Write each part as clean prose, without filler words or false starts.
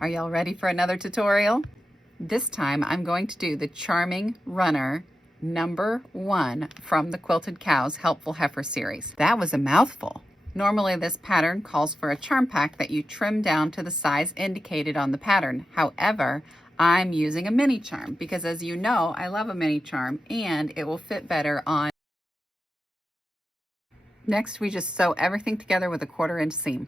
Are y'all ready for another tutorial? This time I'm going to do the Charming Runner #1 from the Quilted Cow's Helpful Heifer series. That was a mouthful. Normally this pattern calls for a charm pack that you trim down to the size indicated on the pattern. However, I'm using a mini charm because, as you know, I love a mini charm and it will fit better on. Next, we just sew everything together with a 1/4 inch seam.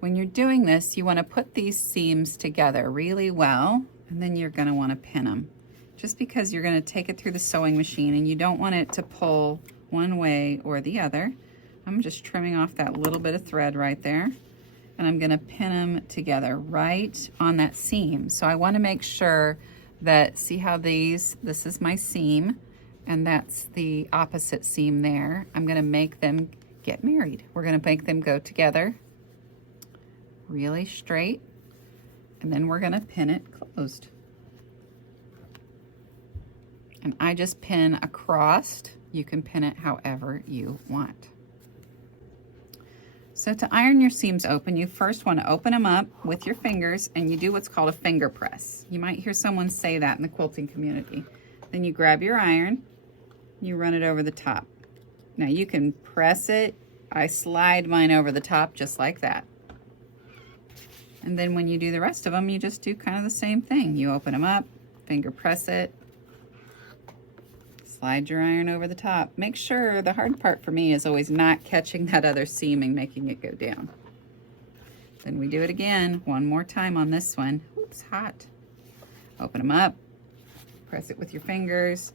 When you're doing this, you want to put these seams together really well, and then you're going to want to pin them. Just because you're going to take it through the sewing machine and you don't want it to pull one way or the other. I'm just trimming off that little bit of thread right there, and I'm going to pin them together right on that seam. So I want to make sure that, see how this is my seam, and that's the opposite seam there. I'm going to make them get married. We're going to make them go together really straight, and then we're going to pin it closed. And I just pin across. You can pin it however you want. So to iron your seams open, you first want to open them up with your fingers, and you do what's called a finger press. You might hear someone say that in the quilting community. Then you grab your iron, you run it over the top. Now you can press it. I slide mine over the top just like that. And then when you do the rest of them, you just do kind of the same thing. You open them up, finger press it, slide your iron over the top. Make sure, the hard part for me is always not catching that other seam and making it go down. Then we do it again, one more time on this one. Oops, hot. Open them up, press it with your fingers,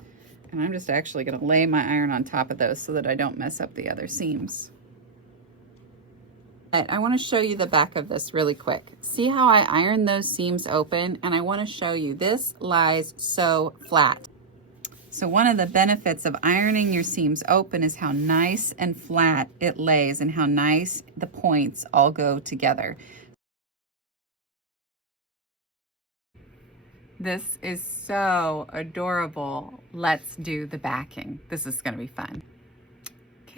and I'm just actually gonna lay my iron on top of those so that I don't mess up the other seams. I want to show you the back of this really quick. See how I iron those seams open? And I want to show you, this lies so flat. So one of the benefits of ironing your seams open is how nice and flat it lays and how nice the points all go together. This is so adorable. Let's do the backing. This is going to be fun.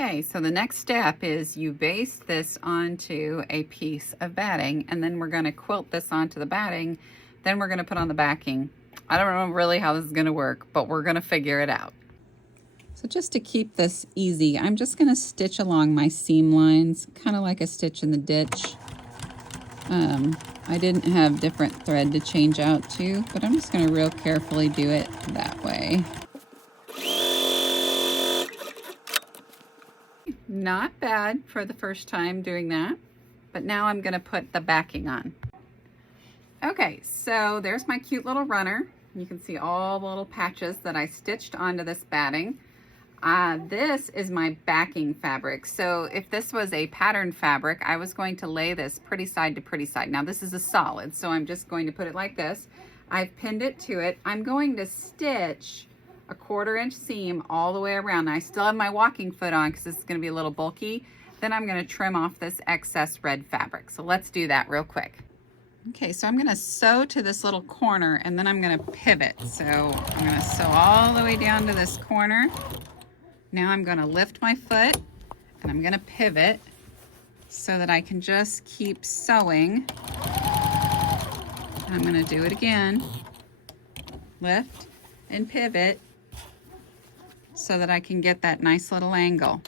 Okay, so the next step is you base this onto a piece of batting, and then we're going to quilt this onto the batting. Then we're going to put on the backing. I don't know really how this is going to work, but we're going to figure it out. So just to keep this easy, I'm just going to stitch along my seam lines, kind of like a stitch in the ditch. I didn't have different thread to change out to, but I'm just going to real carefully do it that way. Not bad for the first time doing that, but now I'm going to put the backing on. Okay, so there's my cute little runner. You can see all the little patches that I stitched onto this batting. This is my backing fabric. So if this was a pattern fabric, I was going to lay this pretty side to pretty side. Now this is a solid, so I'm just going to put it like this. I've pinned it to it. I'm going to stitch a 1/4 inch seam all the way around. I still have my walking foot on because this is going to be a little bulky. Then I'm going to trim off this excess red fabric. So let's do that real quick. Okay, so I'm going to sew to this little corner, and then I'm going to pivot. So I'm going to sew all the way down to this corner. Now I'm going to lift my foot, and I'm going to pivot so that I can just keep sewing. I'm going to do it again. Lift and pivot so that I can get that nice little angle.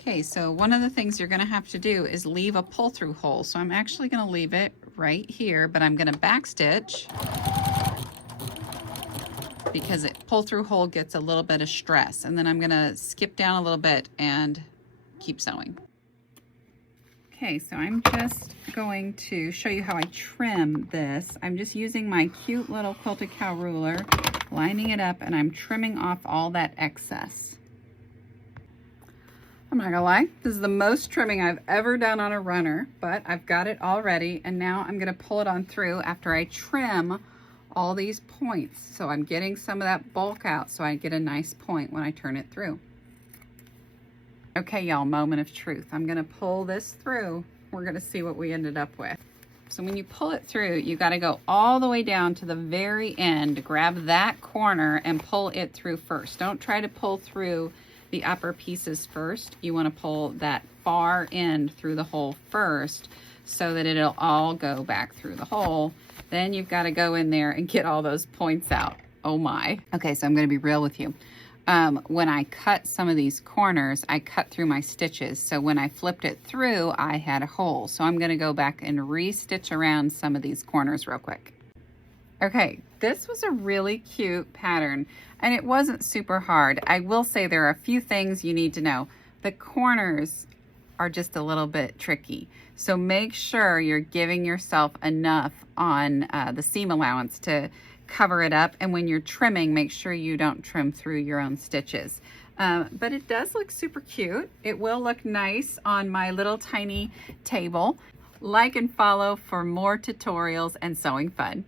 Okay, so one of the things you're going to have to do is leave a pull-through hole. So I'm actually going to leave it right here, but I'm going to backstitch because it pull-through hole gets a little bit of stress. And then I'm going to skip down a little bit and keep sewing. Okay, so I'm just going to show you how I trim this. I'm just using my cute little Quilted Cow ruler, lining it up, and I'm trimming off all that excess. I'm not gonna lie, this is the most trimming I've ever done on a runner, but I've got it all ready, and now I'm gonna pull it on through after I trim all these points. So I'm getting some of that bulk out so I get a nice point when I turn it through. Okay, y'all, moment of truth. I'm gonna pull this through. We're gonna see what we ended up with. So when you pull it through, you gotta go all the way down to the very end, grab that corner and pull it through first. Don't try to pull through the upper pieces first. You wanna pull that far end through the hole first so that it'll all go back through the hole. Then you've got to go in there and get all those points out. Oh my. Okay, so I'm going to be real with you. When I cut some of these corners, I cut through my stitches. So when I flipped it through, I had a hole. So I'm going to go back and re-stitch around some of these corners real quick. Okay, this was a really cute pattern and it wasn't super hard. I will say there are a few things you need to know. The corners are just a little bit tricky. So make sure you're giving yourself enough on the seam allowance to cover it up, and when you're trimming, make sure you don't trim through your own stitches. But it does look super cute. It will look nice on my little tiny table. Like and follow for more tutorials and sewing fun.